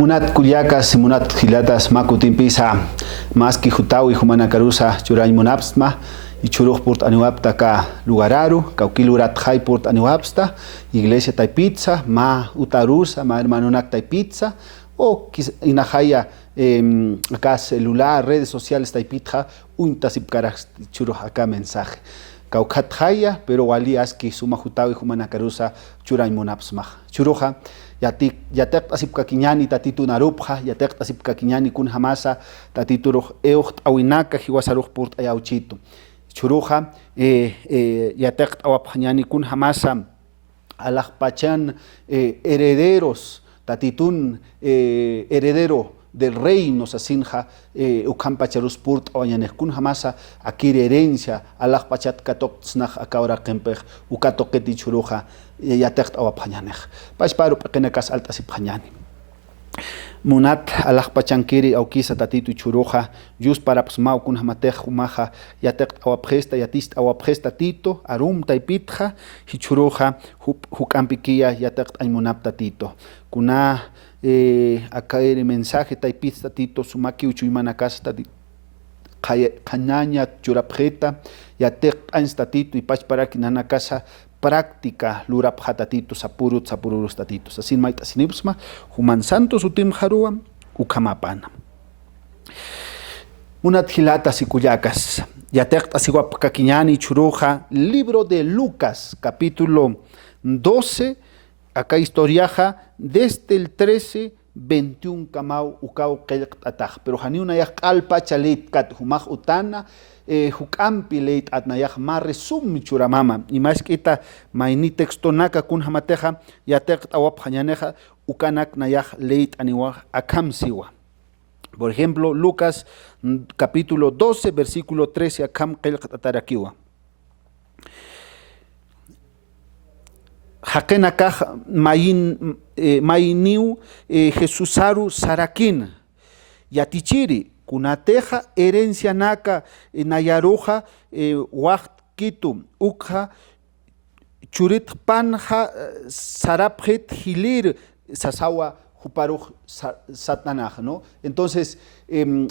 Munat Culiacas, Munat Gilatas, Makutin Pisa, Maski Jutau y Humana Carusa, Churay Munapsma, y Churuj Port Anuapta ka Lugararu, Cauquilurat Jai Port Anuapsta, Iglesia Taipizza, Ma Utarusa, Ma Hermanonac Taipizza, o Inahaya, acá celular, redes sociales Taipitja, Untasipcaras Churuj acá mensaje. Caucatjaya, pero wali aski suma Jutau y Humana Carusa, Churay Munapsma. Churuja, yatek asip kakiñani tatitu narupja, yatek asip kakiñani kun hamasa tatituroj eocht awinaka hiwasaruj purt ayauchito. Churuja yatek awapjañani kun hamasa alajpachan herederos tatitun heredero del reino sasinja ukampacharus purt awañanej kun hamasa akir herencia alajpachat katok snaj akawra kempej ukatoketi churuja yatek awapjañanej. Paisparo pequeñas altas y pañani. Munat alajpachankiri aukisa tatitu churuja, just para psmau kun hamatej humaja, yatek awapjesta, yatist awapjesta tito, arum taipitja, hichuruja, hukampikia, yatek aymunap tatito. Kuna akairi mensaje taipit tatito, sumaki uchuymanacas tatito. Cañaña churapjeta, yatek ainstatito y pachparaki nanacasa. Práctica lurap hatatito sapurut sapururus tatitos asin maita sinipsma human santos utim harua ukamapana Munat Gilatas y Cuyacas yatek asiguap kakiñani churuja libro de Lucas capítulo 12 acá historiaja desde el 13-21 kamau ukau kelk ataj pero haniuna yak alpa chalit kat humaj utana hukampi leit atnayaj marre sum churamama y más que esta maini texto naka kun hamateja yatek awap hañaneja ukanak nayaj leit aniwaj akam siwa. Por ejemplo, Lucas capítulo 12 versículo 13 akam qilqatarakiwa. Hakenakaj mainiu Jesusaru sarakin yatichiri kunateja herencia naka nayaruja waqkitu ukha churit panja sarapjet hilir sasawa juparuj satanaj, ¿no? Entonces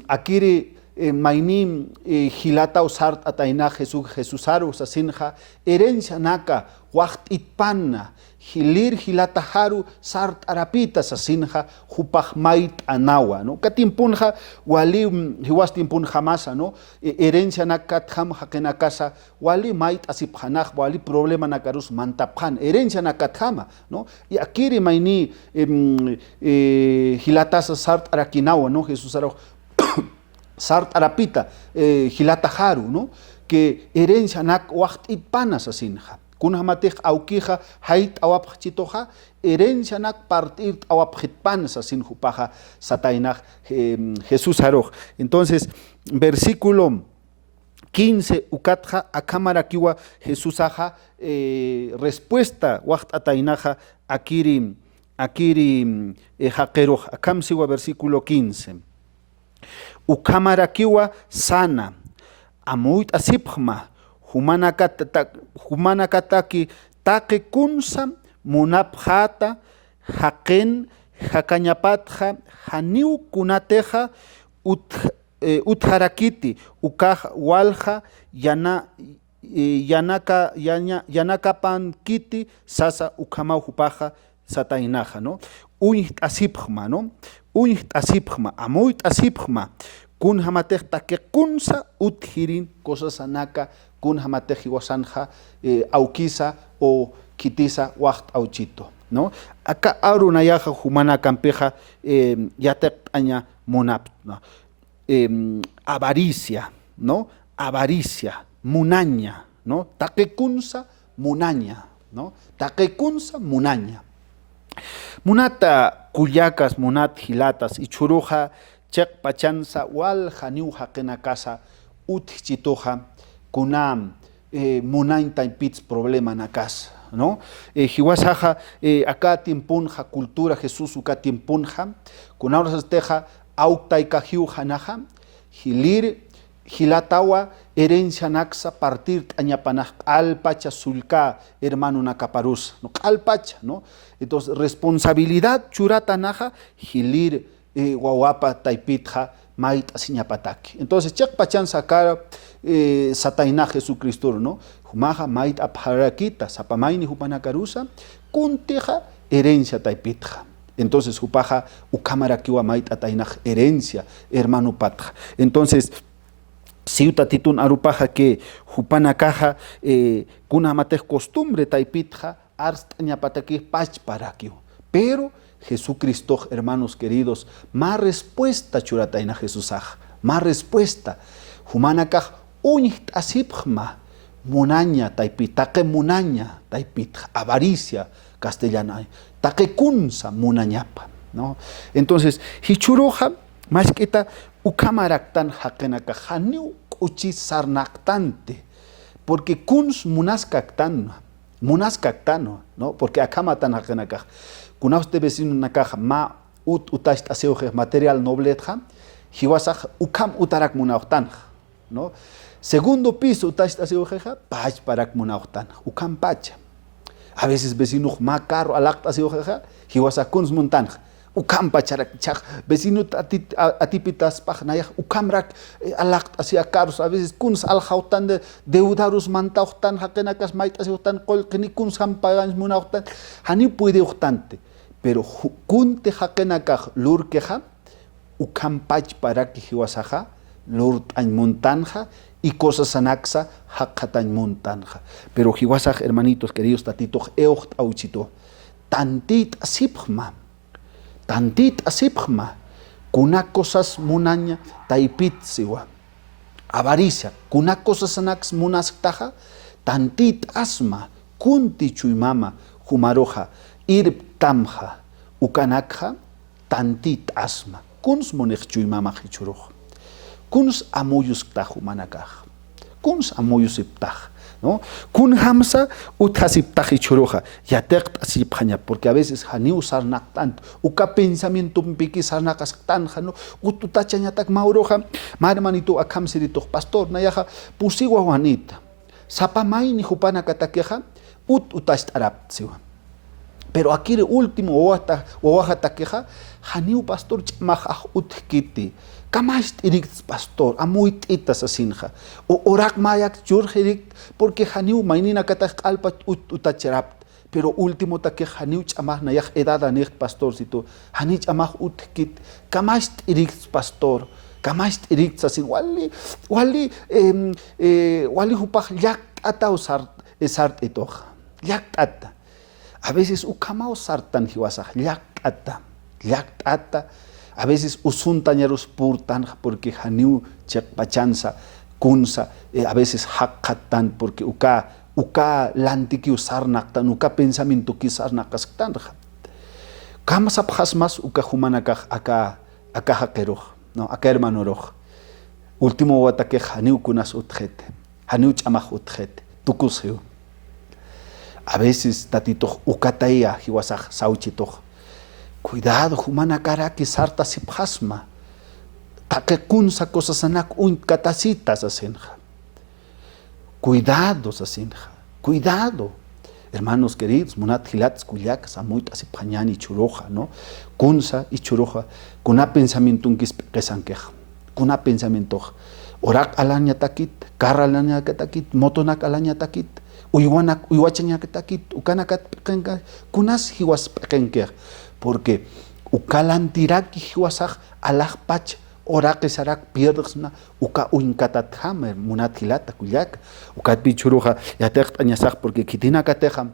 akiri mainim hilata usart ataina Jesusaru sasinja herencia naka waqtitpanna hilir hilata haru sart arapita sasinja jupaj mait anawa, ¿no? Katimpunja wali hiwastimpunja masa, ¿no? Herencia nakatham hakenakasa wali mait asipjanaj wali problema nakarus mantapjan herencia nakathama, ¿no? Y akiri maini hilatasa sart arakinawa, ¿no? Jesús aro sart arapita hilata haru, ¿no? Que herencia nak waqtitpana sasinja kun hamatej aukija hait awapchitoja herencia nak partir awapjitpan sasin jupaja satainaj Jesús aroj. Entonces versículo 15 ukatja a cámara kiwa Jesús aja respuesta waqt atainaja akiri hakeroj akam siwa versículo 15 ukamara kiwa sana amuit asipjma humanakataki take kunsa munapjata haken hakañapatja haniu kunateja utharakiti ukaj walja yanakapankiti sasa ukamau hupaja satainaja, ¿no? Uñit asipjma, ¿no? Uñit asipjma amuit asipjma kun hamatej take kunsa uthirin cosas anaka kun hamatej iwasanja aukisa o kitisa waqt auchito, ¿no? Acá arunayaja humana campeja yatek aña munap, ¿no? Avaricia, ¿no? Avaricia, munaña, ¿no? Takekunsa munaña, ¿no? Takekunsa munaña. Munata Cuyacas, munat Gilatas y churuja chek pachansa wal haniu hakenakasa utchitoja kunam munain taipits problema nakas, ¿no? Hiwasaja acá timpunja cultura Jesús uka timpunja kunauras teja auktaikahiu hanaja hilir Hilatawa herencia naxa partir tañapanaj alpacha sulka hermano nakaparus, no alpacha, ¿no? Entonces responsabilidad churata naja hilir guawapa taipitja mait asiñapataki. Entonces chak pachan sacar sataina Jesucristo, ¿no? Humaja mait apharakita sapamaini hupanakarusa kunteja herencia taipitja. Entonces hupaja ukamara kiwa mait atainaj herencia hermano patja. Entonces siuta titun arupaja que jupana caja kuna matej costumbre taipitja arstaña pataki pach parakio. Pero Jesucristo, hermanos queridos, más respuesta churataina Jesusaj, más respuesta. Humana caj unit asipjma munaña taipit, taque munaña taipit, avaricia castellana, taque kunsa munañapa, ¿no? Entonces, hichuroja, más que ta ukamaraktan hakenaka haniu kuchi sarnaktante, porque kuns munaskaktan, ¿no? Porque acá matan hakenaka. Kuna usted vecino na caja ma utash aseuje material nobletja, hiwasaj ukam utarak munautan, ¿no? Segundo piso utash aseuje pach parak munautan, ukam pacha. A veces vecino ma carro alakt aseuje hiwasaj kuns montan. Ukam pacharak chak vecino atipitas pajnaya ukamrak alakt hacia carros a veces kuns aljautan de deudarus mantautan hakenakas mait aseutan kol keni kuns ham pagan munautan hani puede uchtante. Pero kunte hakenakaj lurkeja, ukampach para que hiwasaja, lurt añ montanja y cosas anaxa hakatañ montanja. Pero hiwasaj, hermanitos queridos, tatitos, eocht auchito, tantit asipjma, kuna cosas munaña taipit siwa, avaricia, kuna cosas anax munasktaja, tantit asma, kunti chuimama, humaroja, ir tamja, ukanakja, tantit asma. Kuns monechchuy mama hichuruj. Kuns amuyus ktahu manakaj. Kuns amuyus iptaj, ¿no? Kun hamsa uthasiptaj hichuruja. Yatekt asipjaña, porque a veces hani usarnak tanto. Uka pensamiento mpiki sarnakas tanja, ¿no? Ututachañatak mauroja. Ma hermanito akamsirito pastor, nayaja, pusiwa juanita. Sapamay ni jupana katakeja, utast araptsiwa. Pero aquí el último oaja taqueja, haniu pastor chamaj utkiti. Kamash irix pastor, amuit itas asinja. O orak mayak jurjerik, porque haniu mainina katak alpa utacherap. Pero último taque haniu chamaj nayak edad anig pastorcito. Hani chamaj utkit. Kamash irix pastor. Kamash irix asin. Wali hupaj yak ata usart etoja. Yak ata. A veces ukamao sartan hiwasaj, llak'ata, a veces usuntañeros purtan porque haniu chekpachansa, kunsa, a veces hakatan porque uka lantiki usarnaktan, uka pensamiento ki sarnakasktan. Kama sapjasmas uka humanakaj aka hakeroj, no, aka hermanoroj. Último wataque haniu kunas utjete, haniu chamaj utjete, tukuseu. A veces tatito ukataia hiwasaj sauchito. Cuidado, humana cara que sarta sipjasma. Taque kunsa cosas anak un catasitas asenja. Cuidado, asenja. Cuidado. Hermanos queridos, munat hilats kuyakas amuit asipjañani churoja, ¿no? Kunsa y churoja. Kuna pensamiento unkis pesanqueja. Kuna pensamiento. Orak alaña takit, carra alaña takit, motonak alaña takit. Uywachaña takit, ukanakat pekenka, kunas hiwas pekenker. Porque ukalantiraki hiwasaj alaj pach, orake sarak pierdsna, uka uinkatat hammer, munat hilata kuyak, ukat pichuruja, yatek añasaj, porque kitina kateja,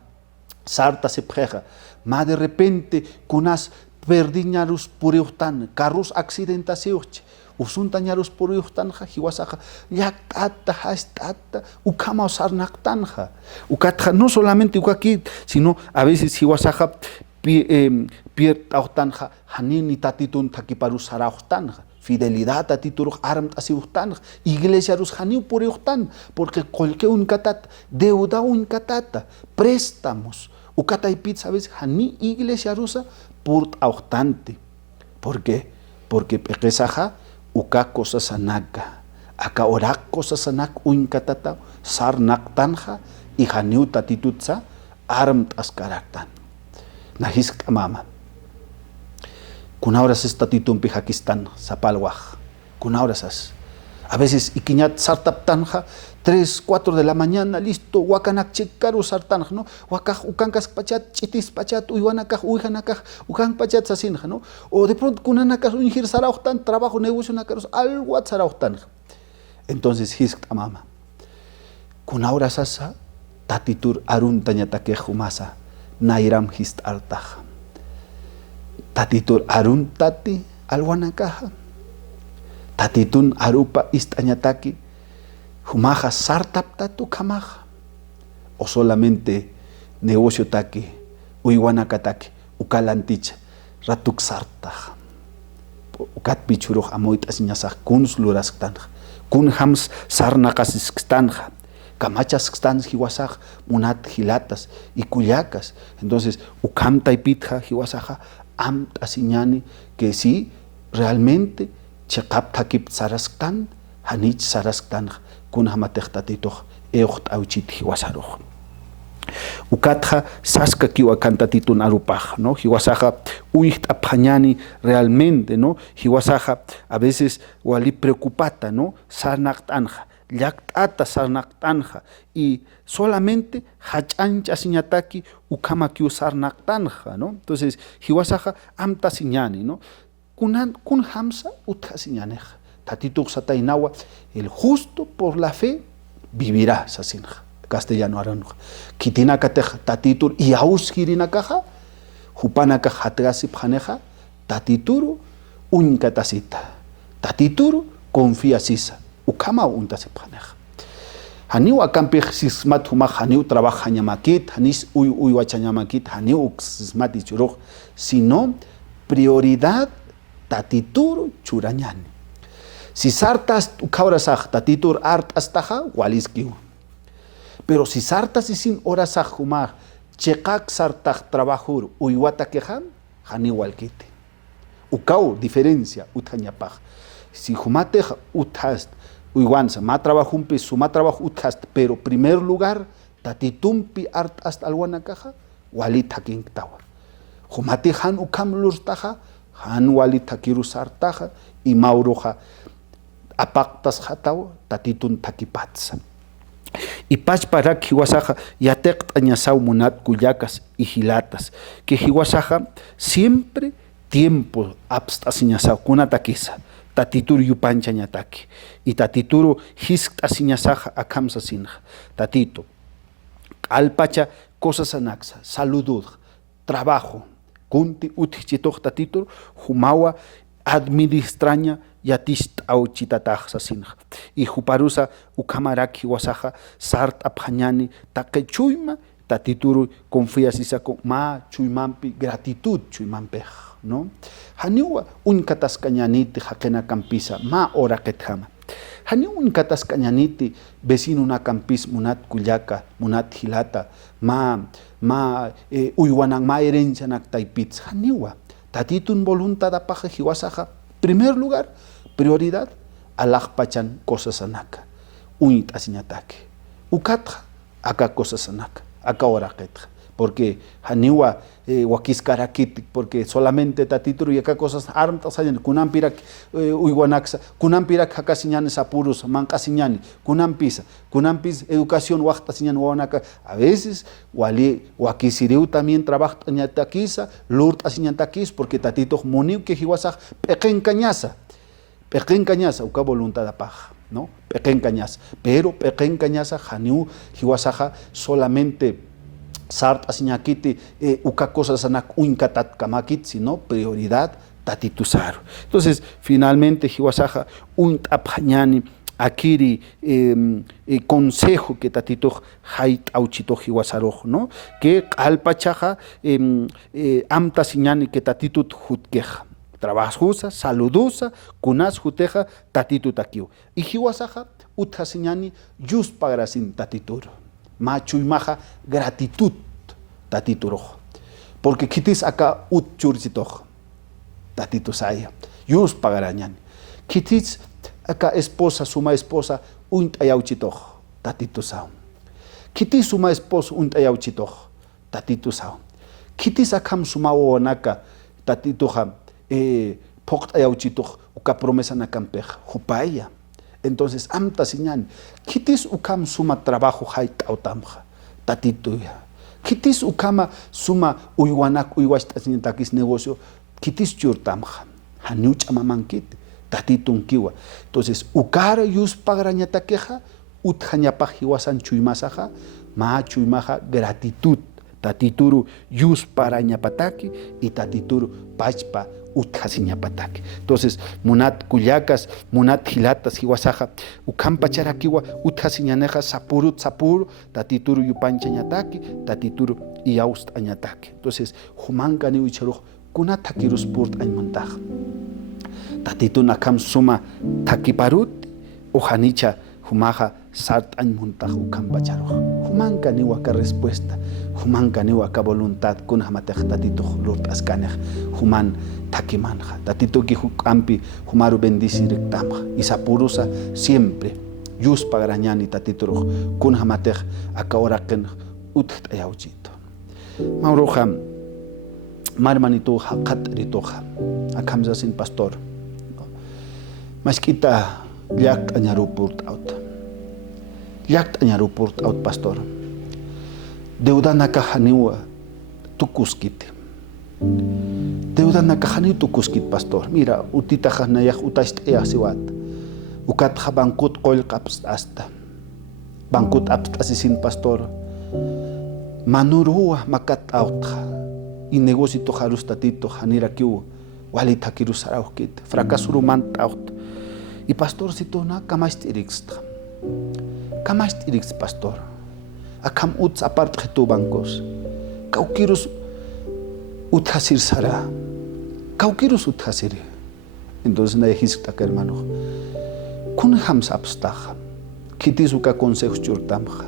sarta sepjeja, ma de repente kunas perdiñarus puriuhtan, carros accidentasiuch. Usuntañarus puriuhtanja, hiwasaja, yaktata, hastata, ukama usarnaktanja. Ukatja, no solamente ukaki, sino a veces hiwasaja, piertauhtanja, hanini tatitun takiparusarauhtanja. Fidelidad tatituruk armt asiuhtanja. Iglesia rus haniu puriuhtan, porque cualquier unkatat, deuda unkatata, préstamos. Ukataipit, sabes, hani iglesia rusa purtauhtante. ¿Por qué? Porque pequesaja, uka cosas anaga, Aka orak cosas anak uinkatata sar naktanja y haniu tatitutsa arm askaraktan. Nahisk amama. Kunauras estatitun pijakistan sapalwaj. Kunauras. A veces ikiñat sartaptanja 3, 4 de la mañana, listo, wakanak chikaru sartanja, ¿no? Wakaj ukankas pachat, chitis pachat, uywanakaj, uyjanakaj, ukan pachat sasinja, ¿no? O de pronto kunanakaj unjir sarautan, trabajo, negocio nakarus, algo sarautan. Entonces, hisk amama. Kunaura sasa, tatitur arun tañataque humasa, nairam hist artaja. Tatitur arun tati, alwanakaja. Tatitun arupa istañataki, humaja sartap tatu kamaja. O solamente negocio taki, uywanakataki, ukalanticha, ratuk sartaj. Ukat pichuruj amoit asiñasaj kuns lurasktanj, kun hams sarnakasisktanj, kamachas kstans hiwasaj munat hilatas y kuyacas. Entonces, ukamta y pitja hiwasaja amt asiñani que sí, realmente, chekap takip sarasktan, hanich sarasktan, kun hamatechtatitok, eocht auchit hiwasaroj. Ukatja saska kiwa cantatitun arupaj, ¿no? Hiwasaja uicht apañani realmente, ¿no? Hiwasaja a veces wali preocupata, ¿no? Sarnaktanja, llaktata sarnaktanja y solamente hachancha siñataki ukama kiu sarnaktanja, ¿no? Entonces hiwasaja amta siñani, ¿no? Kun hamsa utja siñaneja. Tatituk satainawa, el justo por la fe vivirá, sasinja. Castellano aranj. Kitinakatej tatitur y ausgirinakaja, hupanaka hatrasi paneja, tatituru unkatasita. Tatituru confía sisa. Ukama untasi paneja. Haniu akampej sismat humaj haniu trabaja ñamakit, hanis uywachañamakit, haniu uksismat ichuroj, sino prioridad tatituru churañani. Si sartas ukaurasaj tatitur artastaja, waliskiu. Pero si sartas y sin horas ajumar, chekak sartaj trabajur, uywata quejan, han igual quite. Ukau, diferencia, utañapaj. Si humate utast, uywansa, ma trabajumpi, suma trabajo utast, pero primer lugar, tatitumpi art hasta alguna caja, walita quintawa. Humate han ukam lurtaja, han walita kirusartaja, y mauroja, apactas hatawa, tatitun takipatsa. Y pachparak hiwasaja yatek añasau munat kuyacas y gilatas, que hiwasaja siempre tiempo abstasiñasau kunataquisa, tatituru yupancha ñataki, y tatituru hisk asiñasaja akamsa sinja, tatito, alpacha cosas anaxa, saludud, trabajo, kunti utichitoch tatituru, humawa administraña yatist au chitataj sasinja. Y juparusa ukamaraki wasaja sart aphañani take chuyma tatituru confía sisa con ma chuymampi gratitud chuymampe, ¿no? Haniwa unkatas cañaniti hakena campisa ma ora ketjama. Haniwa unkatas cañaniti vecino una campis munat kuyaka munat hilata ma uywanan ma herencia nak taipitz haniwa tatitun voluntad apaja hiwasaja primer lugar prioridad alajpachan cosas anaka unit asiñataque ukatja aka cosas anaka aka oraketja porque haniwa wakiskarakit porque solamente tatituru y acá cosas armtas ayan kunampirak uywanaksa kunampirak hakasiñanes apuros mancasiñani kunampis educación waqtasiñan wanaka a veces wali wakisiriu también trabaja ñatakisa lurt asiñantakis porque tatito moniu que hiwasaj pequen cañasa uka voluntad apaj, ¿no? Pequen cañasa pero pequen cañasa haniu hiwasaja solamente sart asiñakiti uka cosas anak unkatat kamakit, sino prioridad tatitusaro. Entonces, finalmente, hiwasaja untaphañani akiri consejo que tatito hait auchito hiwasaroj, ¿no? Que alpachaja amta siñani que tatitut jutkeja. Trabajusa, saludusa, kunas juteja tatitut akiu. Y hiwasaja utja siñani yus pagarasin tatituro. Machuymaja gratitud tatituro porque kitis acá ut churchitoj tatitusaya yus pagarañan kitis acá esposa, suma esposa, untayauchitoj, tatito sao. Kiti suma esposo, untayauchitoj, tatito sao. Kiti sakam suma wanaka, tatito ham, poktayauchitoj, uka promesa nakampej, jupaya. Entonces, amta señal, kitis ukam suma trabajo hait autamja, tatito ya. Kitis ukama suma uywanak uywashtasintakis negocio, kitis churtamja, hanuch amamankit, tatitun kiwa. Entonces, ukara yus pagrañata queja, utjañapaj hiwasan chuymasaja, ma chuymaja gratitud, tatituru yus parañapataki y tatituru pachpa utjasiñapataki. Entonces, munat kuyacas, munat hilatas hiwasaja, ukampa charakiwa utjasiñaneja sapuru, tatituru yupanchañataki, tatituru iyaust añataki. Entonces, humanka ni ucharuj, kunatakirus purt añmantaj. Tatitu nakam suma takiparut, ujanicha humaja sart añmuntaj ukampa charuj. Humanka ni waka respuesta, humanka ni waka voluntad, kunhamatej tatitu lurt askanej, human takimanja. Tatitu ki hukampi humaru bendicirik tamja. Isapurusa siempre, yus pagrañani tatitu kunhamatej akaoraken utayauchito. Mauruja, marmanituja, katrituja, akamza sin pastor. Maskita llakt añarupurt out. Llakt añarupurt out pastor. Deuda nakahaniwa tukuskit. Deuda nakahani tukuskit pastor. Mira, utitaja nayaj utast siwat. Ukatja bankut qol qaps hasta. Bankut apt asisin pastor. Manurua makat autja. Y negocio tojarus tatito hanira kiu. Walita kirus araukit. Fracasuru mant aut. Y pastor situna kamastiriks pastor. Akam uts apart tu bancos. Kaukirus uthasir sara. Kaukirus uthasir. Entonces na dijiste que hermano. Kun hams abstaja. Kitisuka consejos churtamja.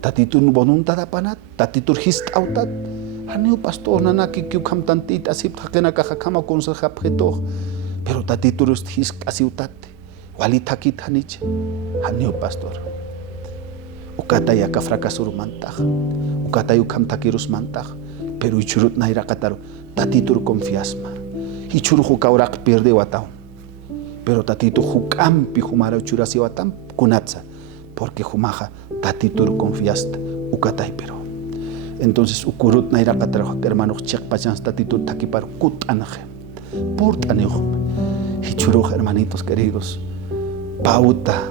Tatitun voluntad apanat. Tatitur hist autat. Haneu pastor nanaki kiukam tantit asip hakena kajakama conseja pretor. Pero tatiturus his asiutate, walitakit hanich, haneo pastor. Ukatay aka fracasur mantaj, ukatay ukam takirus mantaj, pero ichurut naira kataro, tatitur confiasma, ichuru hukaurak pierde watao, pero tatitur hukampi humara uchurasi watam kunatza, porque humaja tatitur confiasta, ukatay pero. Entonces ukurut naira kataro, hermano chek pachans tatitur takipar kut anaje. Purt anejum, hichuruj hermanitos queridos, pauta,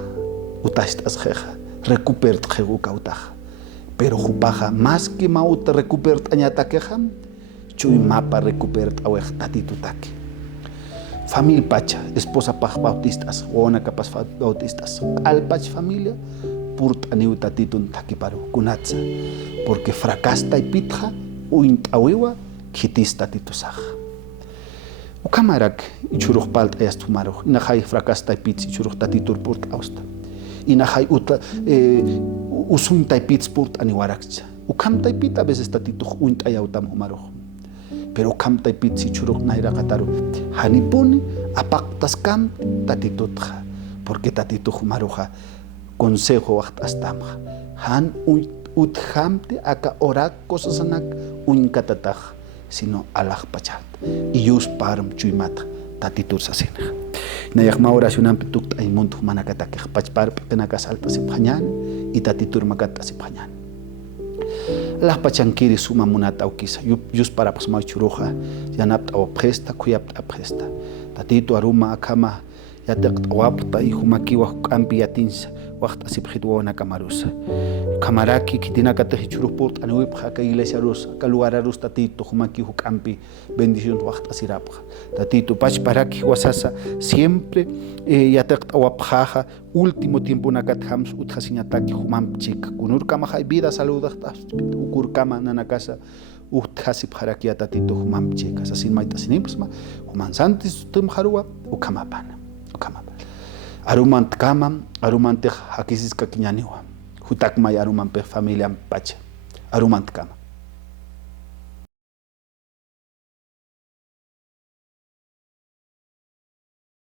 utastas jeja, recupert jegu cautaj, pero jupaja más que mauta recupert añata quejam, chuy mapa recupert awej tatitutaki. Famil pacha, esposa paj bautistas, ona capas bautistas, alpach familia, purt aniu tatitun takiparu, kunatza, porque fracasta y pitja, uintawiwa, kitis tatitusaj. Ukamarak ichuruj palt ayas tumaruj inahai fracasta pits ichuruj tatitur purt austa inahai usun pits purt aniwarakcha ukam pit a veces tatituj uint ayautam humaruj pero ukam pits ichuruj naira kataru hanipuni apaktas kam tatitutja porque tatitu humaruja consejo waqtastamja han uthamte aka orak cosasanak uinkatataj sino alaj pachat y yus parum chuymat tatitur sasina nayak ma oracionan pituk ay montu manakata ke pachpar penaka salta siphañan y tatitur makata siphañan alaj pachankiri suma munata ukisa yus para pasma churuja yanap aw presta kuyap presta tatitu aruma akama yataq awapta y humakiwa kampi yatins waqt asipkhitwana kamarusa kamaraki kitinaka tehichuruj purt anuip ka iglesia rus ka lugar arus tatito humaki hukampi bendición waqt asirapja tatito pachparaki wasasa siempre yataq awapjaja último tiempo nakathams uthasiñataki humamchik kunur kamaja vida saludaqta ukur kama nanakasa uthasipjaraki tatito humamchik asin maita sinipsma humansantis tumjarua ukamapana arumant kama arumante hakisiska kiñaniwa hutakmay aruman pe familia pacha arumant kama